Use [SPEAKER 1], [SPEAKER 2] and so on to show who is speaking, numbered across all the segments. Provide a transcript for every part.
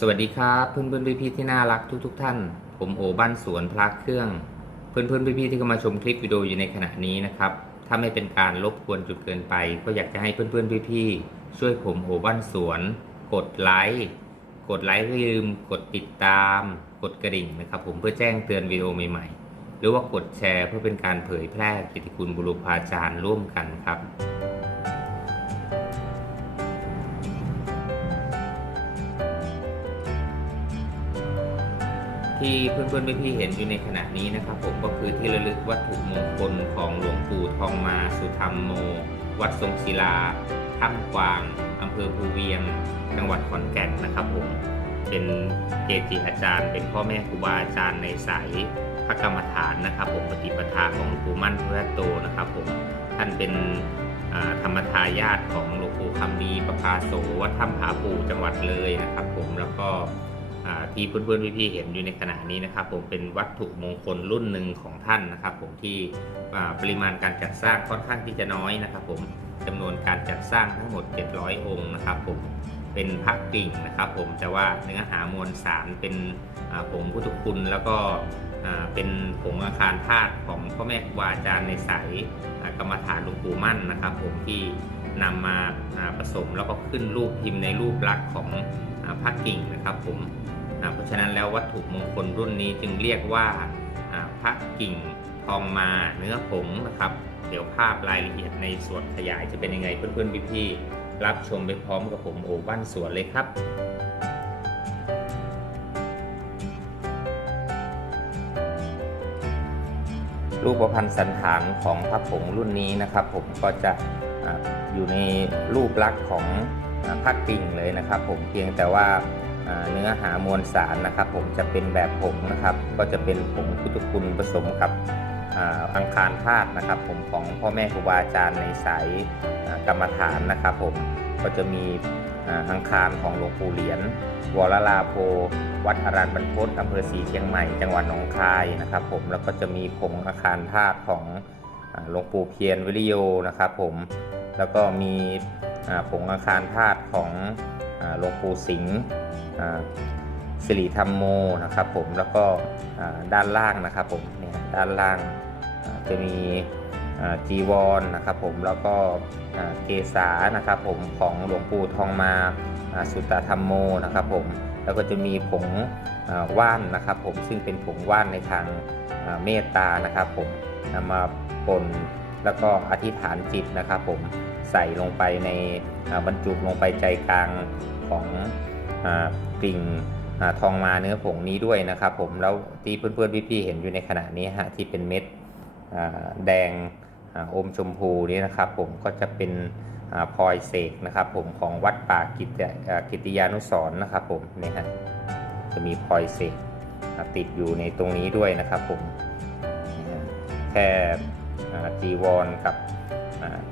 [SPEAKER 1] สวัสดีครับเพื่อนเพื่อนพี่ๆที่น่ารักทุกๆทท่าน ผมโอบ้านสวนพระเครื่อง เพื่อนเพื่อนพี่ๆที่กำลังชมคลิปวิดีโออยู่ในขณะนี้นะครับถ้าไม่เป็นการรบกวนจุดเกินไป ก็อยากจะให้เพื่อนเพื่อนพี่ๆช่วยผมโอบ้านสวน กดไลค์กดไลค์ไม่ลืม กดติดตาม กดกระดิ่งนะครับ ผมเพื่อแจ้งเตือนวิดีโอใหม่ๆ หรือว่ากดแชร์เพื่อเป็นการเผยแพร่กิตติคุณบุรุษาจารย์ร่วมกันครับ ที่เพื่อนๆพี่ๆเห็นอยู่ในขณะนี้นะครับ ผมก็คือที่ระลึกวัตถุมงคลของหลวงปู่ทองมาสุธรรมโม วัดทรงศิลาถ้ำกวางอำเภอภูเวียง จังหวัดขอนแก่นนะครับผมเป็นเกจิอาจารย์ เป็นพ่อแม่ครูบาอาจารย์ในสายพระกรรมฐานนะครับ ผมปฏิปทาของหลวงปู่มั่นพื่อโตนะครับ ผมท่านเป็นธรรมทายาทของหลวงปู่คำดีประภาโสวัดถ้ำผาปูจังหวัดเลยนะครับ ผมแล้วก็ ที่เพื่อนๆพี่ๆเห็นอยู่ในขณะนี้นะครับ ผมเป็นวัตถุมงคลรุ่นหนึ่งของท่านนะครับ ผมที่ปริมาณการจัดสร้างค่อนข้างที่จะน้อยนะครับ ผมจำนวนการจัดสร้างทั้งหมด 700 องค์นะครับ ผมเป็นพระกิ่งนะครับ ผมแต่ว่าเนื้อหามวลสารเป็นผงพุทธคุณแล้วก็เป็นผงอาคารธาตุของพ่อแม่ครูบาอาจารย์ในสายกรรมฐานหลวงปู่มั่นนะครับ ผมที่นำมาอ่าผสมแล้วก็ขึ้นรูปพิมพ์ในรูปลักษณ์ของ พระกิ่งนะครับผมเพราะฉะนั้นแล้ววัตถุมงคลรุ่นนี้จึงเรียกว่าอ่าพระกิ่งทองมาเนื้อผงนะครับ เดี๋ยวภาพรายละเอียดในส่วนขยายจะเป็นยังไงเพื่อนๆพี่ๆรับชมไปพร้อมกับผมโอบ้านสวนเลยครับรูปพันธ์สันฐานของพระผงรุ่นนี้นะครับ ผมก็จะอยู่ในรูปลักษณ์ของ พระกิ่งเลยนะครับ ผมเพียงแต่ว่าเนื้อหามวลสารนะครับ ผมจะเป็นแบบผงนะครับ ก็จะเป็นผงพุทธคุณผสมกับอังคารธาตุนะครับ ผมของพ่อแม่ครูบาอาจารย์ในสายกรรมฐานนะครับ ผมก็จะมีอังคารของหลวงปู่เหรียญวรลาโพวัดอารันบรรพตอำเภอศรีเชียงใหม่จังหวัดหนองคายนะครับ ผมแล้วก็จะมีผงอาคารธาตุของหลวงปู่เพียรวิริโยนะครับ ผมแล้วก็มี ผงอาคารธาตุของหลวงปู่สิงห์สิริธรรมโมนะครับผมแล้วก็ด้านล่างนะครับผมเนี่ยด้านล่างจะมีจีวรนะครับผมแล้วก็เกษานะครับผมของหลวงปู่ทองมาสุตธรรมโมนะครับผมแล้วก็จะมีผงว่านนะครับผมซึ่งเป็นผงว่านในทางเมตตานะครับผมนำมาปนแล้วก็อธิษฐานจิตนะครับผม ใส่ลงไปในบรรจุลงไปใจกลางของกลิ่งทองมาเนื้อผงนี้ด้วยนะครับ ผมแล้วที่เพื่อนๆพี่ๆเห็นอยู่ในขณะนี้ฮะที่เป็นเม็ดแดงอมชมพูนี้นะครับ ผมก็จะเป็นอพลอยเสกนะครับ ผมของวัดป่ากิตติอ่ากิติยานุสร์นะครับ ผมนี่ฮะจะมีพลอยเสกติดอยู่ในตรงนี้ด้วยนะครับ ผมนี่ฮะแค่จีวรกับ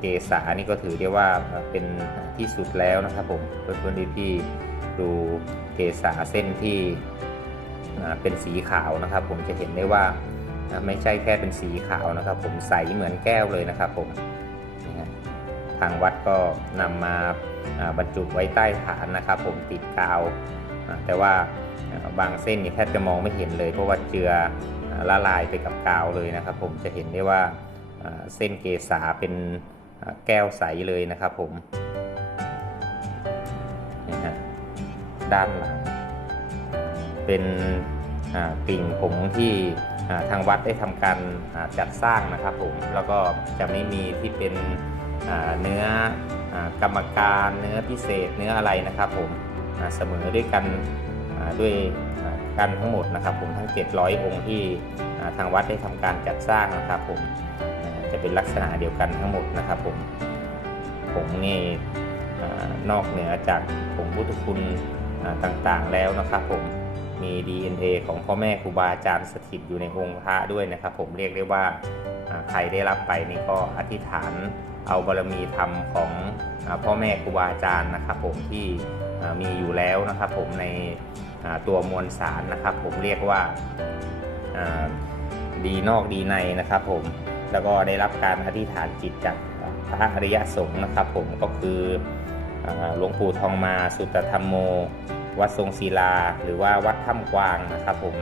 [SPEAKER 1] เกษานี่ก็ถือได้ว่าเป็นที่สุดแล้วนะครับผมเพื่อนๆที่ดูเกษาเส้นที่เป็นสีขาวนะครับ ผมจะเห็นได้ว่าไม่ใช่แค่เป็นสีขาวนะครับ ผมใสเหมือนแก้วเลยนะครับผมทางวัดก็นำมาอ่าบรรจุไว้ใต้ฐานนะครับ ผมติดกาว แต่ว่าบางเส้นนี่แทบจะมองไม่เห็นเลย เพราะว่าเจือละลายไปกับกาวเลยนะครับ ผมจะเห็นได้ว่าเส้นเกษาเป็น แก้วใสเลยนะครับผมนี่ฮะด้านหลัง เป็นอ่ากลิ่งผงที่ทางวัดได้ทำการจัดสร้างนะครับผมแล้วก็จะไม่มีที่เป็นเนื้ออกรรมการเนื้อพิเศษเนื้ออะไรนะครับผมเสมอด้วยกันด้วยกันทั้งหมดนะครับผมทั้ง 700 องค์ที่ทางวัดได้ทำการจัดสร้างนะครับผม เป็นลักษณะเดียวกันทั้งหมดนะครับผมผงนี่นอกเหนือจากผงพุทธคุณต่างๆแล้วนะครับผมมี DNA ของพ่อแม่ครูบาอาจารย์สถิตอยู่ในองค์พระด้วยนะครับ ผมเรียกได้ว่าใครได้รับไปนี่ก็อธิษฐานเอาบารมีธรรมของอพ่อแม่ครูบาอาจารย์นะครับ ผมที่มีอยู่แล้วนะครับ ผมในตัวมวลสารนะครับ ผมเรียกว่าดีนอกดีในนะครับ ผม แล้วก็ได้รับการอธิษฐานจิตจากพระอริยสงฆ์นะครับ ผมก็คือหลวงปู่ทองมาสุตธรรมโม วัดทรงศิลา หรือว่าวัดถ้ำกวางนะครับ ผม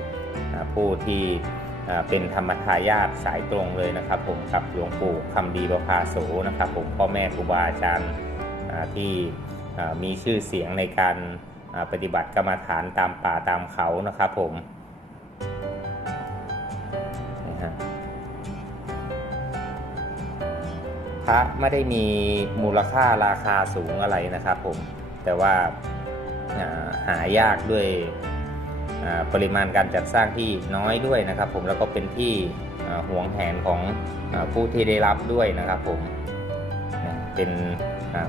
[SPEAKER 1] ผู้ที่เป็นธรรมทายาทสายตรงเลยนะครับ ผมกับหลวงปู่คำดีประภาโสนะครับ ผมพ่อแม่ครูบาอาจารย์ที่มีชื่อเสียงในการปฏิบัติกรรมฐานตามป่าตามเขานะครับ ผม ระไม่ได้มีมูลค่าราคาสูงอะไรนะครับผม แต่ว่าหายากด้วยปริมาณการจัดสร้างที่น้อยด้วยนะครับ ผมแล้วก็เป็นที่อ่วงแหนของผู้ที่ได้รับด้วยนะครับผมเป็น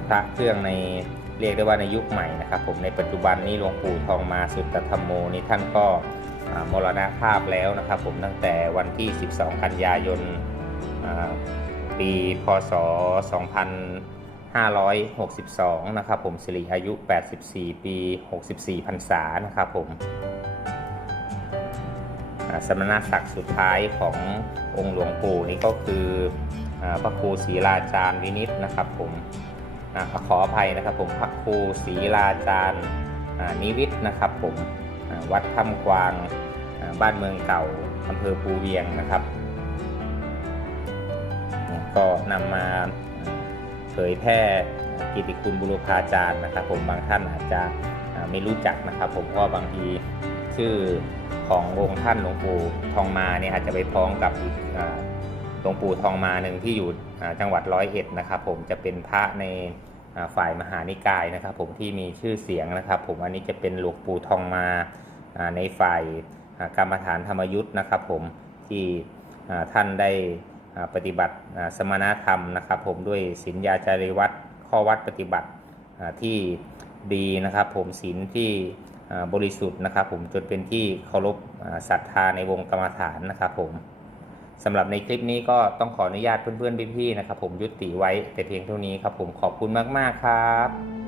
[SPEAKER 1] พระเครื่องในเรียกได้ว่าในยุคใหม่นะครับผมในปัจจุบันนี้หลวงปู่ทองมาสุตตธรรมโมนี่ท่านก็มรณภาพแล้วนะครับ ผมตั้งแต่วันที่ 12 กันยายน ปี พศ 2562 นะครับผมสิริอายุ 84 ปี 64พรรษานะครับผมสมณศักดิ์สุดท้ายขององค์หลวงปู่นี่ก็คือพระครูศรีลาจารย์วินิตนะครับผมขออภัยนะครับผมพระครูศรีลาจารย์นิวิทนะครับผมวัดถ้ำกวางบ้านเมืองเก่าอำเภอภูเวียงนะครับ ก็นำมาเผยแพร่กิติคุณบุรุพาจารย์นะครับ ผมบางท่านอาจจะไม่รู้จักนะครับ ผมเพราะบางทีชื่อขององค์ท่านหลวงปู่ทองมาเนี่ยอาจจะไปพ้องกับอีกหลวงปู่ทองมาหนึ่งที่อยู่จังหวัดร้อยเอ็ดนะครับ ผมจะเป็นพระในฝ่ายมหานิกายนะครับ ผมที่มีชื่อเสียงนะครับ ผมอันนี้จะเป็นหลวงปู่ทองมาในฝ่ายกรรมฐานธรรมยุทธ์นะครับ ผมที่ท่านได้ ปฏิบัติอ่าสมณธรรมนะครับ ผมด้วยศีลยาจารีวัดข้อวัดปฏิบัติที่ดีนะครับ ผมศีลที่บริสุทธิ์นะครับ ผมจนเป็นที่เคารพศรัทธาในวงกรรมฐานนะครับผมสำหรับในคลิปนี้ก็ต้องขออนุญาตเพื่อนๆพี่ๆนะครับ ผมยุติไว้แต่เพียงเท่านี้ครับ ผมขอบคุณมากๆครับ